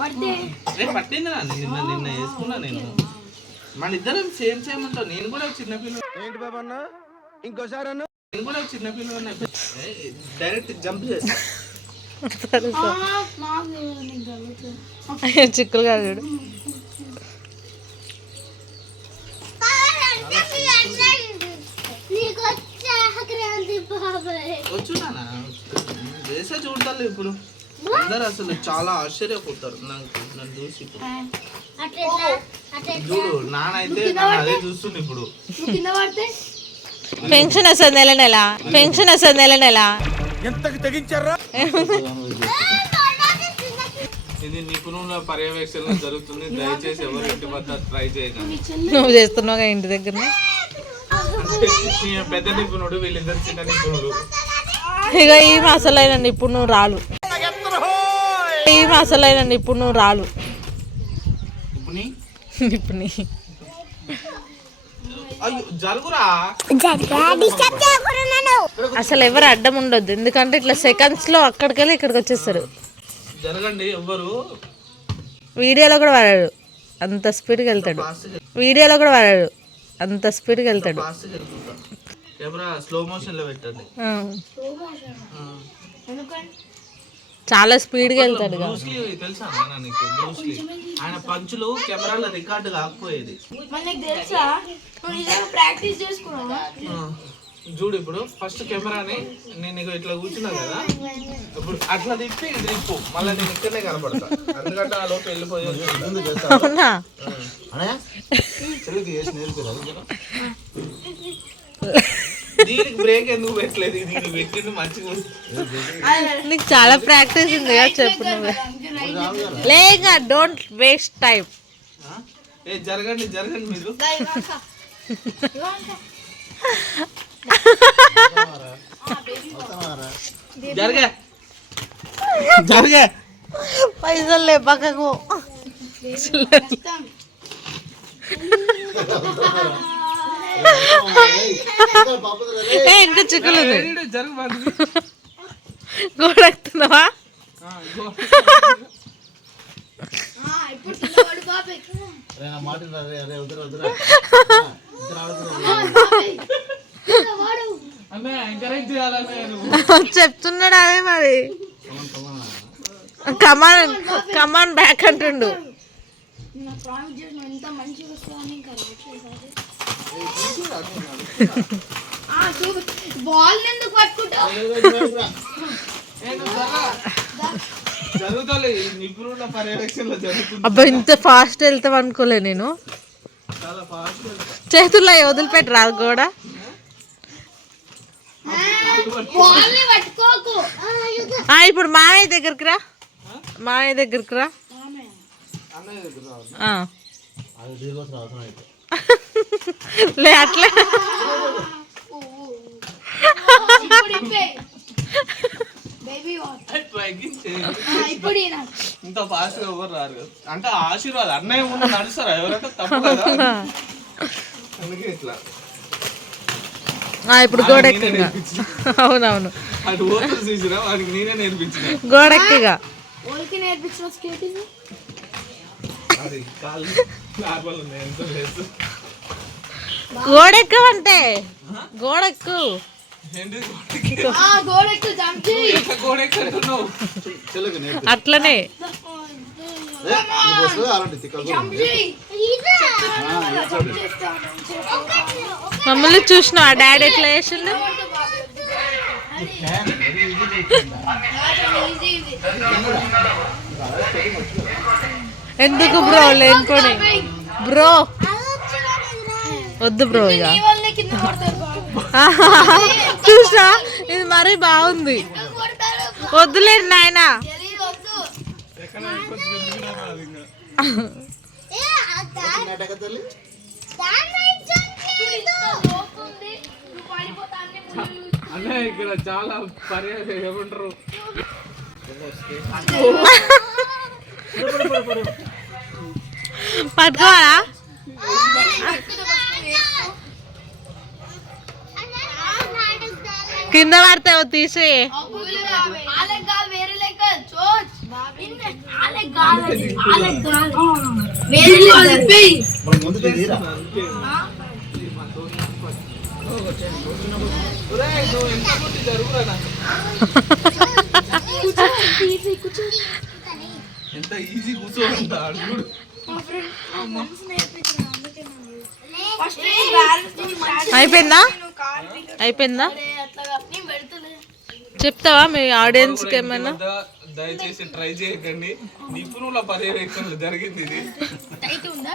రేపు పట్టింది? నా నిన్న నిన్న వేసుకున్నా నేను. మన ఇద్దరం సేమ్ సేమ్ ఉంటాం. నేను కూడా చిన్నపిల్ల ఏంటి బాబన్న ఇంకోసారి అన్న? నేను కూడా చిన్నపిల్ల డైరెక్ట్ జంప్ చేస్తా. చిక్కులు కాదు చూడు వచ్చు నాన్న వేసే చూడాలి ఇప్పుడు. అందరు అసలు చాలా ఆశ్చర్యపోతారు. నాకు నన్ను చూసి ఇప్పుడు. చూడు నానైతే అదే చూస్తుంది ఇప్పుడు. పెన్షన్ వస్తుంది నెల నెల. పెన్షన్ వస్తుంది నెల నెల. ఎంతకు తెగించారా? ఇది నిపుణుల పర్యవేక్షణ జరుగుతుంది. దయచేసి ఎవరు ఇంటి వద్ద ట్రై చేయకండి. నువ్వు చేస్తున్నావుగా ఇంటి దగ్గర పెద్ద నిపుణుడు వీళ్ళిద్దరు చిన్న నిపుణుడు ఇక ఈ అసలైన ఇప్పుడు నువ్వు రాలు ఈ అసలైన ఇప్పుడు నువ్వు రాలు. ఇప్పుడు అసలు ఎవరు అడ్డం ఉండొద్దు ఎందుకంటే ఇట్లా సెకండ్స్లో అక్కడికి వెళ్ళి ఇక్కడికి వచ్చేస్తారు. జరగండి ఎవ్వరు. వీడియోలో కూడా వాడాడు. అంత స్పీడ్కి వెళ్తాడు. వీడియోలో కూడా వాడాడు. అంత స్పీడ్కి వెళ్తాడు. స్లో మోషన్లో పెట్టండి. చాలా స్పీడ్గా వెళ్తాడు తెలుసా ఆయన పంచులు కెమెరాలో రికార్డు కాకపోయేది తెలుసా? ప్రాక్టీస్. చూడు ఇప్పుడు ఫస్ట్ కెమెరాని నేను ఇట్లా కూర్చున్నా కదా ఇప్పుడు అట్లా తిప్పి ఇది తిప్పు. మళ్ళీ నేను ఇక్కడనే కనపడతా. ఎందుకంటే ఆ లోపు వెళ్ళిపోయి దీనికి బ్రేక్ ఎందుకు పెట్టలేదు? దీనికి పెట్టిండు మంచిగా ఉంది. నీకు చాలా ప్రాక్టీస్ ఉంది కదా చెప్పు నువ్వే. లేక డోంట్ వేస్ట్ టైం ఆ? ఏ జరగండి జరగండి మీరు. జరగా. జరగా. పైసలు లే పక్కకు. ఏ, ఇంకా చిక్కులు గోడెక్కుతున్నావా? చెప్తున్నాడు అదే మరి. కమాన్ కమాన్. బ్యాక్ అంటుండు. నా ప్రామిస్ చేసిన ఎంత మంచిగా వస్తుందని ఇంకా రావట్లేదు ఆ, చూడు బాల్ ఎందుకు పట్టుకుంటావు? జరుగుతుంది నిపుణుల పర్యవేక్షణలో జరుగుతుంది అబ్బా ఇంత ఫాస్ట్ వెళ్తాం అనుకోలే నేను. చేతుల్లో వదిలిపెట్టి రాదు కూడా ఇప్పుడు మామయ్య దగ్గరికి రా. మామయ్య దగ్గరికి రా. ఇప్పుడు ఈయన. ఇంత ఫాస్ట్ ఎవరు రారు కదా. అంటే ఆశీర్వాదం అన్నయ్య ఉన్న నడుస్తారా? ఎవరంటే తప్పు కదా? అందుకే ఇట్లా. ఇప్పుడు గోడెక్కిగా. అవునవును అటు ఓటర్ గోడెక్కు ఆ గోడెక్కు అట్లనే. మమ్మల్ని చూసినా డాడీ ఎట్లా చేసిండు? ఈజీ ఇది. ఎందుకు బ్రో? లేనుకొని బ్రో. వద్దు బ్రో ఇక. చూసా ఇది మరీ బాగుంది. వద్దులేండి నాయన. అన్ని ఇక్కడ చాలా పర్యాయ ఏమంటారు? పట్టుకోవాలా? కింద పడతావు తీసి. ఆలెక్ జరుగురా ఎంత ఈజీ కూర్చోంట చూడు. అయిపోయిందా? అయిపోయిందా? చెప్తావా మీ ఆడియన్స్కి ఏమైనా ఇంత దయచేసి ట్రై చేయకండి. నిపుణుల పర్యవేక్షణలో జరిగింది ఇది. ఉందా?